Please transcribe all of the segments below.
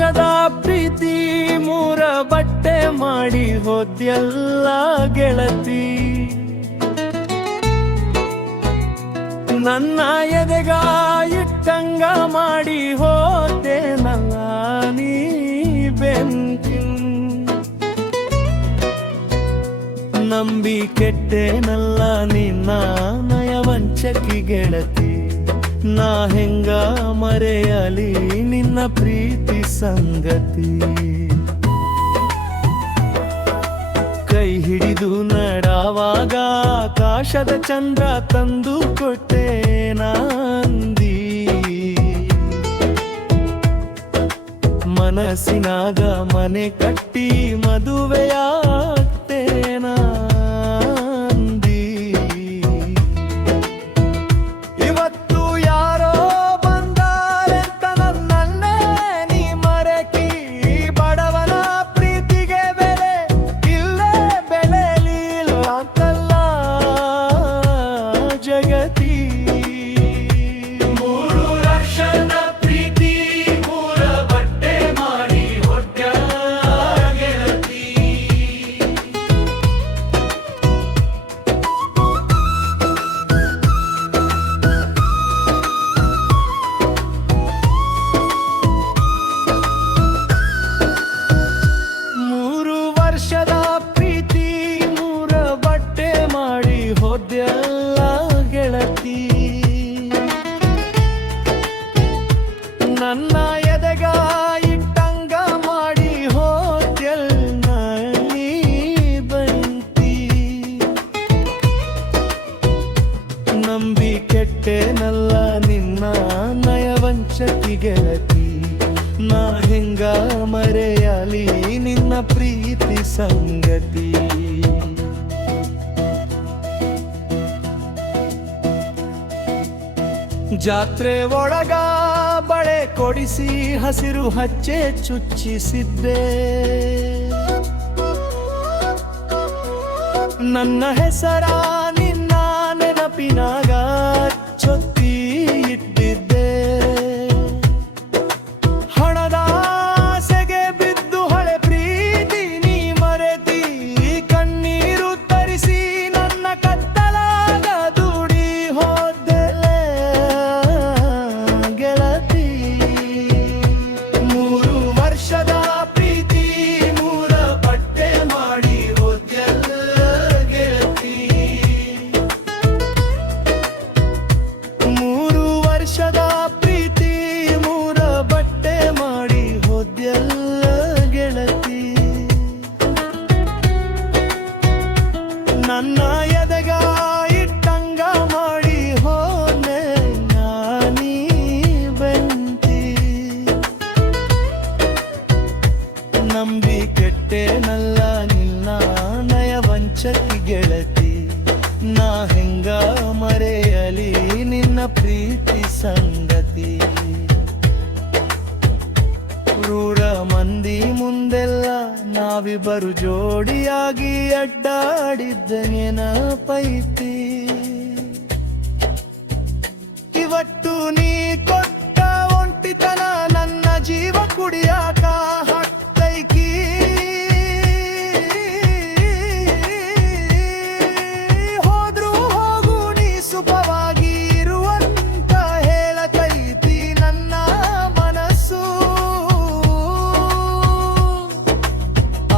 ವರ್ಷದ ಪ್ರೀತಿ ಮೂರ ಬಟ್ಟೆ ಮಾಡಿ ಹೋದ್ಯಲ್ಲ ಗೆಳತಿ. ನನ್ನ ಎದೆಗ ಇಟ್ಟಂಗ ಮಾಡಿ ಹೋದೆ ನನ್ನ ನೀ ಬೆಂಕಿ. ನಂಬಿ ಕೆಟ್ಟೆನಲ್ಲ ನಿನ್ನ ನಯವಂಚಕಿ ಗೆಳತಿ. ನಾ ಹೆಂಗ ಮರೆಯಲಿ ನಿನ್ನ ಪ್ರೀತಿ ಸಂಗತಿ. ಕೈ ಹಿಡಿದು ನಡಾವಾಗ ಆಕಾಶದ ಚಂದ್ರ ತಂದು ಕೊಟ್ಟೆ ನಂದಿ. ಮನಸ್ಸಿನಾಗ ಮನೆ ಕಟ್ಟಿ ಮದುವೆಯಾಗ್ತೆ ನಂದಿ. ಇವತ್ತು ಯಾರೋ ಬಂದಾರೆಂತ ನನ್ನನ್ನೇ ನೀ ಮರೆಕಿ. ಬಡವನ ಪ್ರೀತಿಗೆ ಬೆಲೆ ಇಲ್ಲೇ ಬೆಲೆಲಿಲ್ಲ ಅಂತಲ್ಲ ಜಗತಿ. 3 ವರ್ಷದ ಪ್ರೀತಿ ಮೂರ ಬಟ್ಟೆ ಮಾಡಿ ಹೊಟ್ಟ ಗೆಳತಿ. ವರ್ಷದ ಪ್ರೀತಿ ಮೂರ ಬಟ್ಟೆ ಮಾಡಿ ಹೋದ್ಯಲ್ಲ ಗೆಳತಿ. ನನ್ನ ಎದೆಗ ಇಟ್ಟಂಗ ಮಾಡಿ ಹೋದ್ಯಲ್ಲ ನೀ ಬಂತಿ. ನಂಬಿ ಕೆಟ್ಟೆನಲ್ಲ ನಿನ್ನ ನಯವಂಚಕಿ ಗೆಳತಿ. ನಾ ಹೆಂಗ ಮರೆಯಲಿ ನಿನ್ನ ಪ್ರೀತಿ ಸಂಗತಿ. ಜಾತ್ರೆ ಒಳಗ ಬಳೆ ಕೊಡಿಸಿ ಹಸಿರು ಹಚ್ಚೆ ಚುಚ್ಚಿಸಿದ್ದೆ. ನನ್ನ ಹೆಸರ ನಿನ್ನ ನೆನಪಿನಾಗ ಚೊತ್ತಿ ಇಟ್ಟಿದ್ದೆ. ಹಣದ ಆಸೆಗೆ ಬಿದ್ದು ಹಳೆ ಪ್ರೀತಿ ನೀ ಮರೆತಿ. ಕಣ್ಣೀರು ತರಿಸಿ ನನ್ನ ಕತ್ತಲಾಗ ದುಡಿ ಹೋದೆಲೆ ಗೆಳತಿ. 3 ವರ್ಷದ ಪ್ರೀತಿ ಮೂರ ಬಟ್ಟೆ ಮಾಡಿ ಹೋದ್ಯಲ್ಲ ಗೆಳತಿ. 3 ವರ್ಷದ ಪ್ರೀತಿ ಮೂರ ಬಟ್ಟೆ ಮಾಡಿ ಹೋದ್ಯಲ್ಲ ಗೆಳತಿ. ನನ್ನ ಎದೆಗ ಇಟ್ಟಂಗ ಮಾಡಿ ಹೋದೆ ನಾನೀ ಬೆಂಕಿ. ನಂಬಿ ಕೆಟ್ಟೆನಲ್ಲ ನಿನ್ನ ನಯವಂಚಕಿ ಗೆಳತಿ. ನಾ ಹೆಂಗ ಮರೆಯಲಿ ನಿನ್ನ ಪ್ರೀತಿ ಸಂಗತಿ. ಕ್ರೂರ ಮಂದಿ ಮುಂದೆಲ್ಲ ನಾವಿಬ್ಬರು ಜೋಡಿಯಾಗಿ ಅಡ್ಡಾಡಿದ್ದ ನೆನಪೈತಿ. ಇವತ್ತು ನೀ ಕೊಟ್ಟ ಒಂಟಿತನ ನನ್ನ ಜೀವ ಕುಡಿಯಾಕ ಹತ್ತೈಕಿ. ಹೋದ್ರು ಹೋಗು ನೀ ಸುಖವಾಗಿ ಇರುವಂತ ಹೇಳತೈತಿ ನನ್ನ ಮನಸ್ಸು.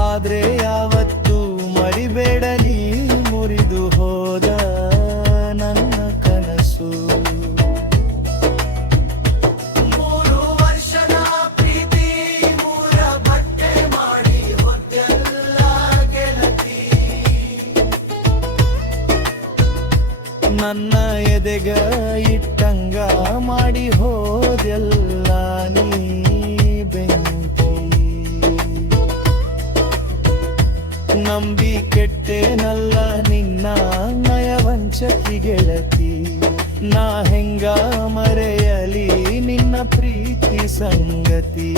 ಆದ್ರೆ ಯಾವತ್ತು ಮರಿಬೇಡ ನೀ ಮುರಿದು ಹೋದ ನನ್ನ ಕನಸು. 3 ವರ್ಷದ ಪ್ರೀತಿ ಮೂರ ಬಟ್ಟೆ ಮಾಡಿ ಹೋದ್ಯಲ್ಲ ಗೆಳತಿ. ನನ್ನ ಎದೆಗ ಇಟ್ಟಂಗ ಮಾಡಿ ಹೋದೆಲ್ಲ ನೀ ಬೆಂಕಿ. ನಂಬಿ ಕೆಟ್ಟೆನಲ್ಲ ನಿನ್ನ ನಯವಂಚಕಿ ಗೆಳತಿ. ನಾ ಹೆಂಗ ಮರೆಯಲಿ ನಿನ್ನ ಪ್ರೀತಿ ಸಂಗತಿ.